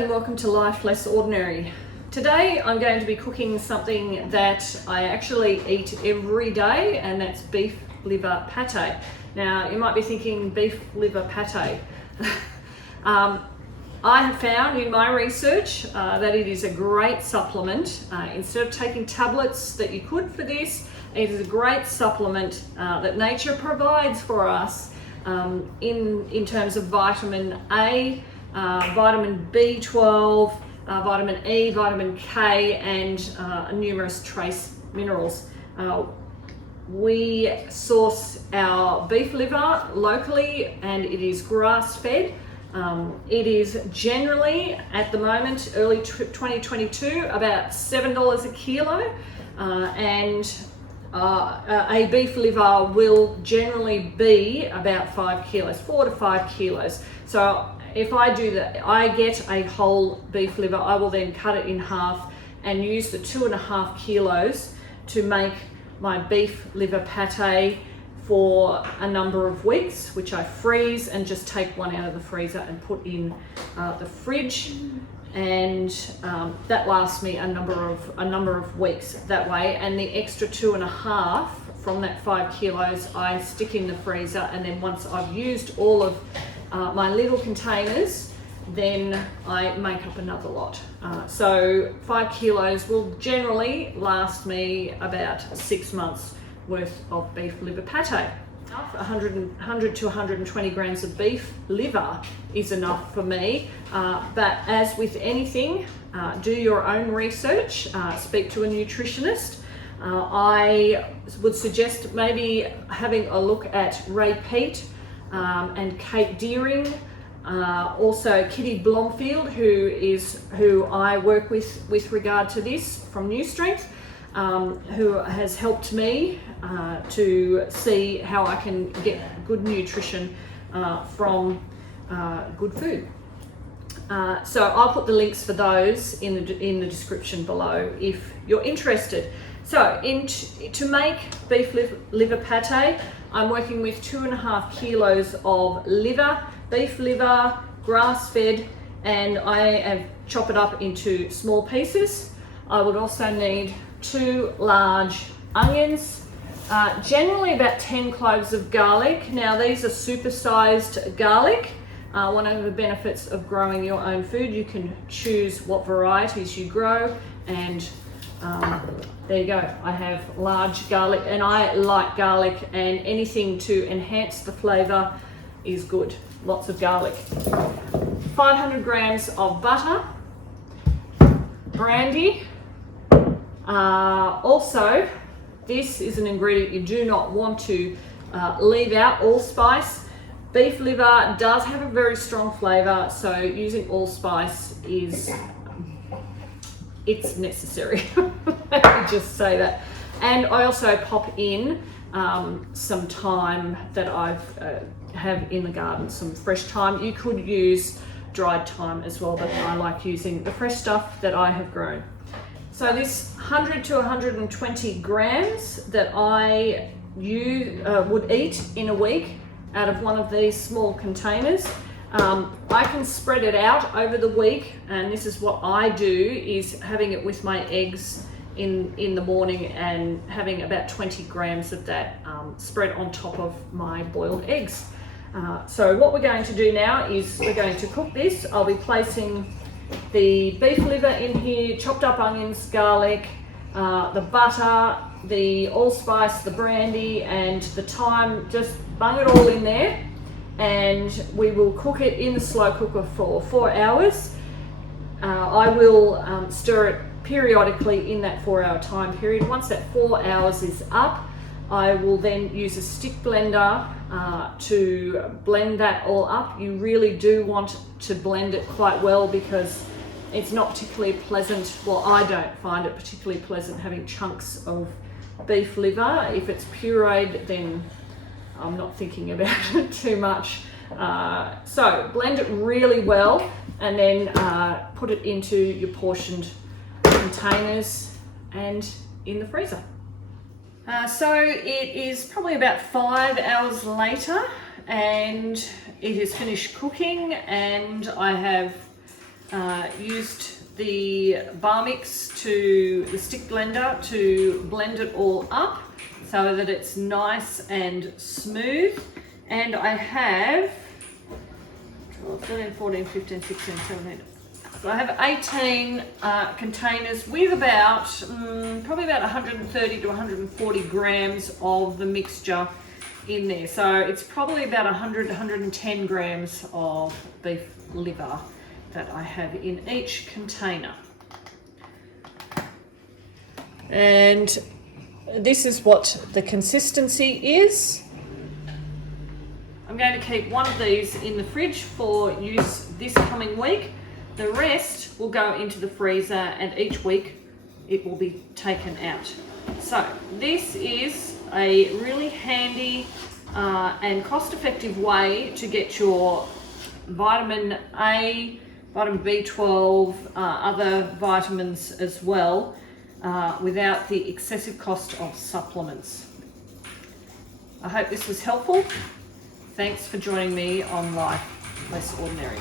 and welcome to Life Less Ordinary. Today I'm going to be cooking something that I actually eat every day, and that's beef liver pate. Now you might be thinking, beef liver pate. I have found in my research that it is a great supplement. Instead of taking tablets that you could for this, it is a great supplement that nature provides for us in terms of vitamin A, vitamin B12, vitamin E, vitamin K, and numerous trace minerals. We source our beef liver locally, and it is grass-fed. It is generally, at the moment, early 2022, about $7 a kilo, and a beef liver will generally be about 5 kilos, 4 to 5 kilos. So if I do that, I get a whole beef liver, I will then cut it in half and use the 2.5 kilos to make my beef liver pate for a number of weeks, which I freeze and just take one out of the freezer and put in the fridge, and that lasts me a number of weeks that way. And the extra 2.5 from that 5 kilos I stick in the freezer, and then once I've used all of my little containers, then I make up another lot. So 5 kilos will generally last me about 6 months worth of beef liver pate. 100 to 120 grams of beef liver is enough for me, but as with anything, do your own research, speak to a nutritionist. I would suggest maybe having a look at Ray Pate and Kate Deering, also Kitty Blomfield, who I work with regard to this from New Strength, who has helped me to see how I can get good nutrition from good food. So I'll put the links for those in the description below if you're interested. So to make beef liver pate, I'm working with 2.5 kilos of liver, beef liver, grass-fed, and I have chopped it up into small pieces. I would also need 2 large onions, generally about 10 cloves of garlic. Now these are supersized garlic. One of the benefits of growing your own food, you can choose what varieties you grow, and there you go. I have large garlic, and I like garlic, and anything to enhance the flavor is good. Lots of garlic. 500 grams of butter, brandy. Also, this is an ingredient you do not want to leave out: allspice. Beef liver does have a very strong flavor, so using allspice it's necessary. Let me just say that. And I also pop in some thyme that I've have in the garden, some fresh thyme. You could use dried thyme as well, but I like using the fresh stuff that I have grown. So this 100 to 120 grams that I would eat in a week out of one of these small containers. I can spread it out over the week, and this is what I do, is having it with my eggs in the morning and having about 20 grams of that spread on top of my boiled eggs. So what we're going to do now is we're going to cook this. I'll be placing the beef liver in here, chopped up onions, garlic, the butter, the allspice, the brandy, and the thyme. Just bung it all in there, and we will cook it in the slow cooker for 4 hours. I will stir it periodically in that 4-hour time period. Once that 4 hours is up, I will then use a stick blender to blend that all up. You really do want to blend it quite well, because it's not particularly pleasant. Well, I don't find it particularly pleasant having chunks of beef liver. If it's pureed, then I'm not thinking about it too much. So blend it really well, and then put it into your portioned containers and in the freezer. So it is probably about 5 hours later, and it is finished cooking, and I have used the bar mix to the stick blender to blend it all up so that it's nice and smooth. And I have 12, 13, 14, 15, 16, 17. So I have 18 containers with about, probably about 130 to 140 grams of the mixture in there. So it's probably about 100 to 110 grams of beef liver that I have in each container. And this is what the consistency is. I'm going to keep one of these in the fridge for use this coming week. The rest will go into the freezer, and each week it will be taken out. So this is a really handy and cost-effective way to get your vitamin A, vitamin B12, other vitamins as well, without the excessive cost of supplements. I hope this was helpful. Thanks for joining me on Life Less Ordinary.